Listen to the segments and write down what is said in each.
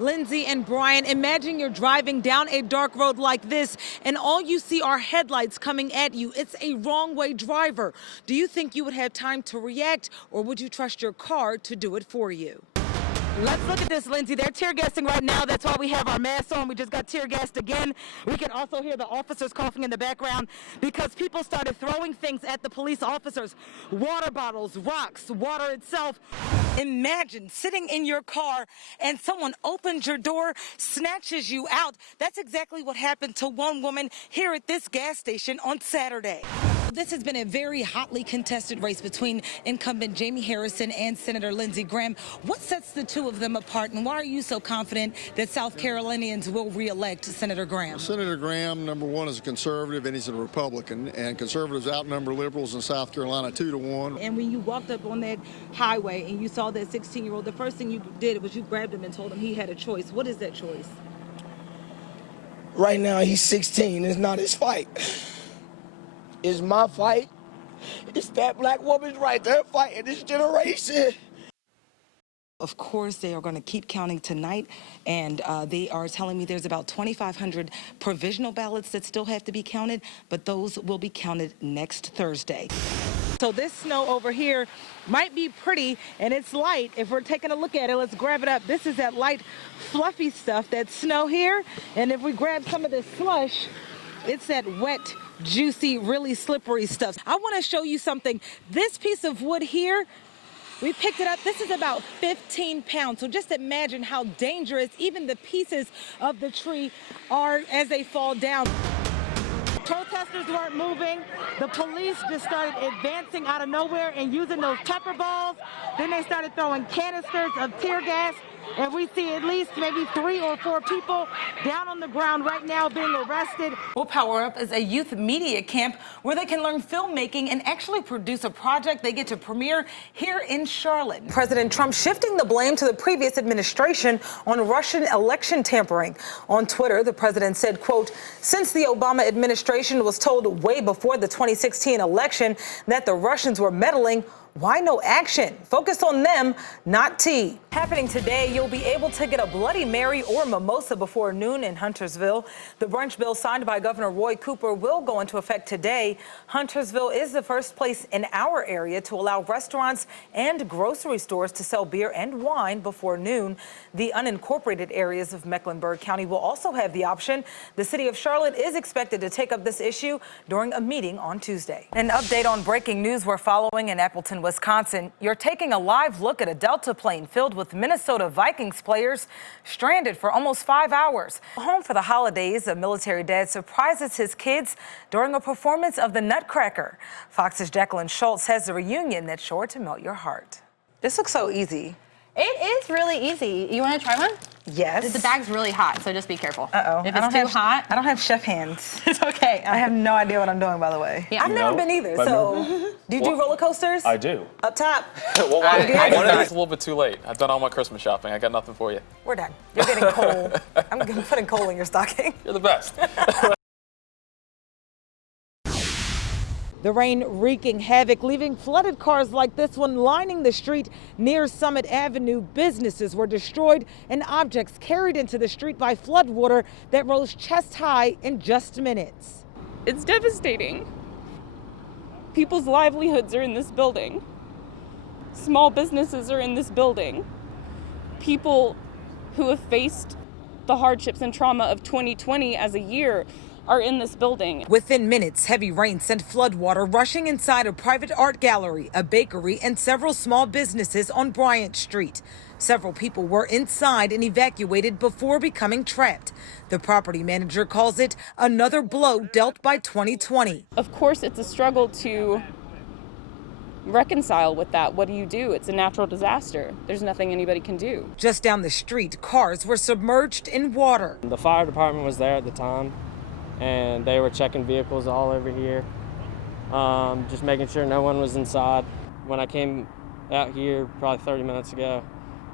Lindsay and Brian, imagine you're driving down a dark road like this and all you see are headlights coming at you. It's a wrong-way driver. Do you think you would have time to react, or would you trust your car to do it for you? Let's look at this, Lindsay. They're tear gassing right now. That's why we have our masks on. We just got tear gassed again. We can also hear the officers coughing in the background because people started throwing things at the police officers. Water bottles, rocks, water itself. Imagine sitting in your car and someone opens your door, snatches you out. That's exactly what happened to one woman here at this gas station on Saturday. This has been a very hotly contested race between incumbent Jamie Harrison and Senator Lindsey Graham. What sets the two of them apart, and why are you so confident that South Carolinians will re-elect Senator Graham? Well, Senator Graham, number one, is a conservative, and he's a Republican, and conservatives outnumber liberals in South Carolina 2-1. And when you walked up on that highway and you saw that 16-year-old, the first thing you did was you grabbed him and told him he had a choice. What is that choice? Right now, he's 16. It's not his fight. It's my fight. It's that black woman's right. They're fighting this generation. Of course, they are going to keep counting tonight, and they are telling me there's about 2,500 provisional ballots that still have to be counted, but those will be counted next Thursday. So this snow over here might be pretty, and it's light. If we're taking a look at it, let's grab it up. This is that light, fluffy stuff, that snow here, and if we grab some of this slush, it's that wet, juicy, really slippery stuff. I want to show you something. This piece of wood here, we picked it up. This is about 15 pounds. So just imagine how dangerous even the pieces of the tree are as they fall down. Protesters weren't moving. The police just started advancing out of nowhere and using those pepper balls. Then they started throwing canisters of tear gas. And we see at least maybe 3 or 4 people down on the ground right now being arrested. Well, Power Up is a youth media camp where they can learn filmmaking and actually produce a project they get to premiere here in Charlotte. President Trump shifting the blame to the previous administration on Russian election tampering. On Twitter, the president said, quote, since the Obama administration was told way before the 2016 election that the Russians were meddling, why no action? Focus on them, not tea. Happening today, you'll be able to get a Bloody Mary or mimosa before noon in Huntersville. The brunch bill signed by Governor Roy Cooper will go into effect today. Huntersville is the first place in our area to allow restaurants and grocery stores to sell beer and wine before noon. The unincorporated areas of Mecklenburg County will also have the option. The city of Charlotte is expected to take up this issue during a meeting on Tuesday. An update on breaking news we're following in Appleton, Wisconsin. You're taking a live look at a Delta plane filled with Minnesota Vikings players stranded for almost 5 hours. Home for the holidays, a military dad surprises his kids during a performance of the Nutcracker. Fox's Jacqueline Schultz has a reunion that's sure to melt your heart. This looks so easy. It is really easy. You want to try one? Yes. The bag's really hot, so just be careful. Uh-oh. If it's too hot. I don't have chef hands. It's okay. I have no idea what I'm doing, by the way. Yeah. I've never been either, so. Do you do roller coasters? I do. Up top? Well, it's a little bit too late. I've done all my Christmas shopping. I got nothing for you. We're done. You're getting coal. I'm putting coal in your stocking. You're the best. The rain wreaking havoc, leaving flooded cars like this one lining the street near Summit Avenue. Businesses were destroyed and objects carried into the street by floodwater that rose chest high in just minutes. It's devastating. People's livelihoods are in this building. Small businesses are in this building. People who have faced the hardships and trauma of 2020 as a year are in this building. Within minutes, heavy rain sent floodwater rushing inside a private art gallery, a bakery, and several small businesses on Bryant Street. Several people were inside and evacuated before becoming trapped. The property manager calls it another blow dealt by 2020. Of course, it's a struggle to reconcile with that. What do you do? It's a natural disaster. There's nothing anybody can do. Just down the street, cars were submerged in water. The fire department was there at the time, and they were checking vehicles all over here, just making sure no one was inside. When I came out here probably 30 minutes ago,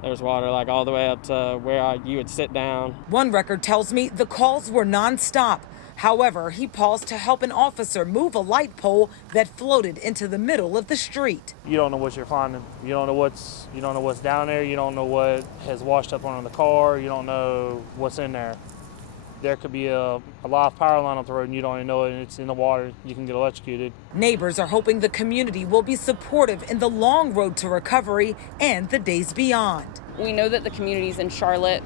there was water like all the way up to where you would sit down. One record tells me the calls were nonstop. However, he paused to help an officer move a light pole that floated into the middle of the street. You don't know what you're finding. You don't know what's down there. You don't know what has washed up on the car. You don't know what's in there. There could be a live power line up the road and you don't even know it, and it's in the water. You can get electrocuted. Neighbors are hoping the community will be supportive in the long road to recovery and the days beyond. We know that the communities in Charlotte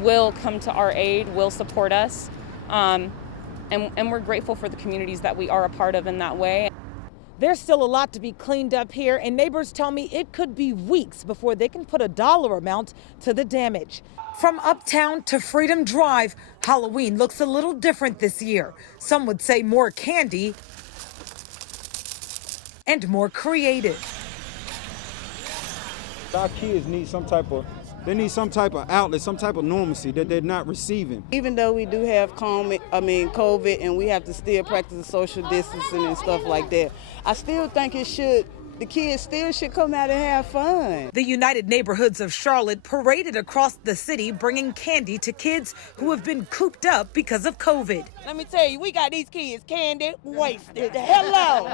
will come to our aid, will support us, and we're grateful for the communities that we are a part of in that way. There's still a lot to be cleaned up here, and neighbors tell me it could be weeks before they can put a dollar amount to the damage. From Uptown to Freedom Drive, Halloween looks a little different this year. Some would say more candy and more creative. Our kids need some type of outlet, some type of normalcy that they're not receiving. Even though we do have COVID, and we have to still practice social distancing and stuff like that, I still think the kids still should come out and have fun. The United Neighborhoods of Charlotte paraded across the city bringing candy to kids who have been cooped up because of COVID. Let me tell you, we got these kids candy wasted. Hello.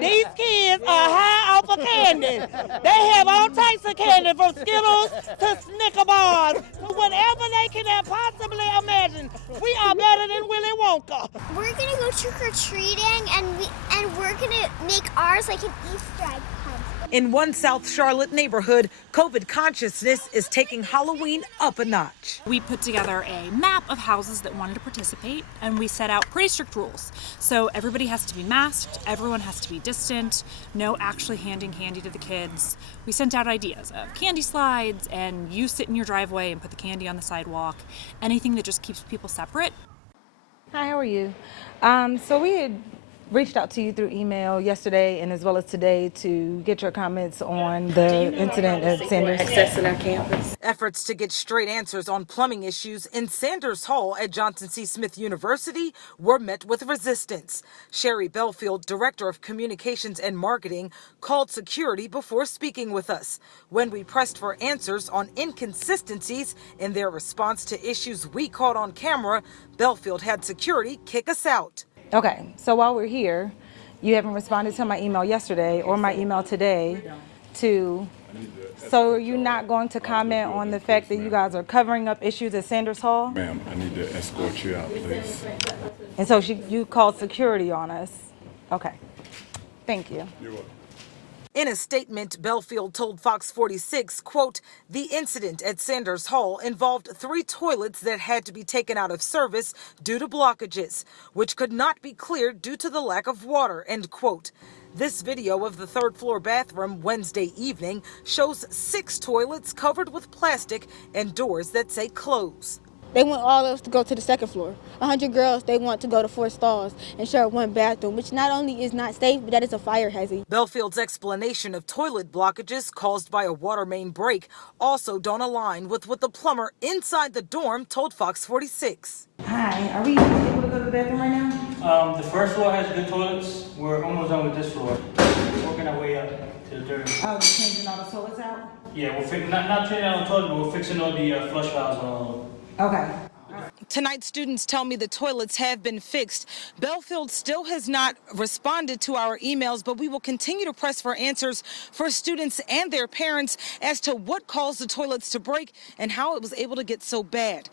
These kids are high off of candy. They have all types of candy from Skittles to Snicker bars. Whatever they can possibly imagine. We are better than Willy Wonka. We're gonna go trick-or-treating and we're gonna make ours like an Easter egg hunt. In one South Charlotte neighborhood, COVID consciousness is taking Halloween up a notch. We put together a map of houses that wanted to participate, and we set out pretty strict rules. So everybody has to be masked, everyone has to be distant, no actually handing candy to the kids. We sent out ideas of candy slides, and you sit in your driveway and put the candy on the sidewalk, anything that just keeps people separate. Hi, how are you? So we had reached out to you through email yesterday and as well as today to get your comments on the incident at Sanders. Accessing our campus. Efforts to get straight answers on plumbing issues in Sanders Hall at Johnson C. Smith University were met with resistance. Sherry Belfield, Director of Communications and Marketing, called security before speaking with us. When we pressed for answers on inconsistencies in their response to issues we caught on camera, Belfield had security kick us out. Okay, so while we're here, you haven't responded to my email yesterday or my email today so are you not going to comment on the fact that you guys are covering up issues at Sanders Hall? Ma'am, I need to escort you out, please. And so you called security on us? Okay, thank you. You're welcome. In a statement, Belfield told Fox 46, quote, "The incident at Sanders Hall involved 3 toilets that had to be taken out of service due to blockages, which could not be cleared due to the lack of water," end quote. This video of the 3rd floor bathroom Wednesday evening shows 6 toilets covered with plastic and doors that say close. They want all of us to go to the 2nd floor. 100 girls, they want to go to 4 stalls and share 1 bathroom, which not only is not safe, but that is a fire hazard. Belfield's explanation of toilet blockages caused by a water main break also don't align with what the plumber inside the dorm told Fox 46. Hi, are we able to go to the bathroom right now? The 1st floor has good toilets. We're almost done with this floor. We're working our way up to the 3rd. Oh, you're changing all the toilets out? Yeah, we're not changing all the toilets, but we're fixing all the flush valves on all of them. Okay. Tonight, students tell me the toilets have been fixed. Belfield still has not responded to our emails, but we will continue to press for answers for students and their parents as to what caused the toilets to break and how it was able to get so bad.